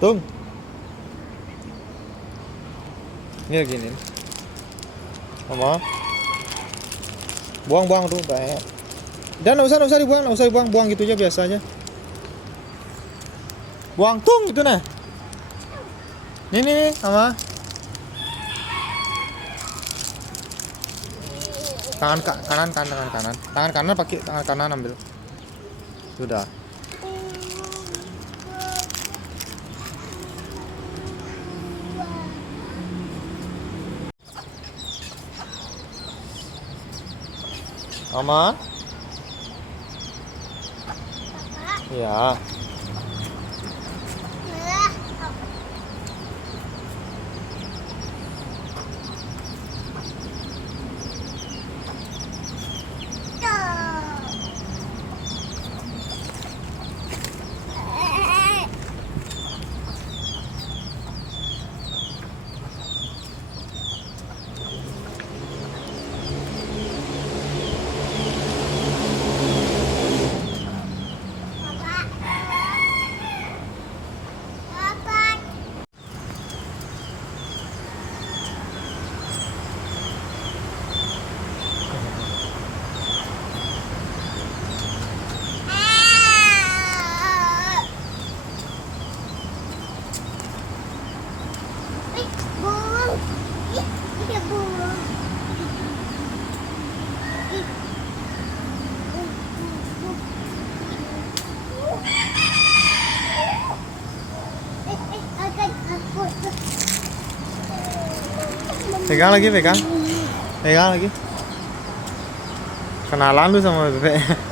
Tung. Ini lagi nih. Mama. Buang tuh, baik. Dan nggak usah dibuang, buang gitu aja biasa aja. Buang tung gitu nah. Nih, Mama. Tangan kanan. Tangan kanan pakai tangan kanan ambil. Sudah. Mama. Ya. Pegang lagi. Kenalan lu sama bebek.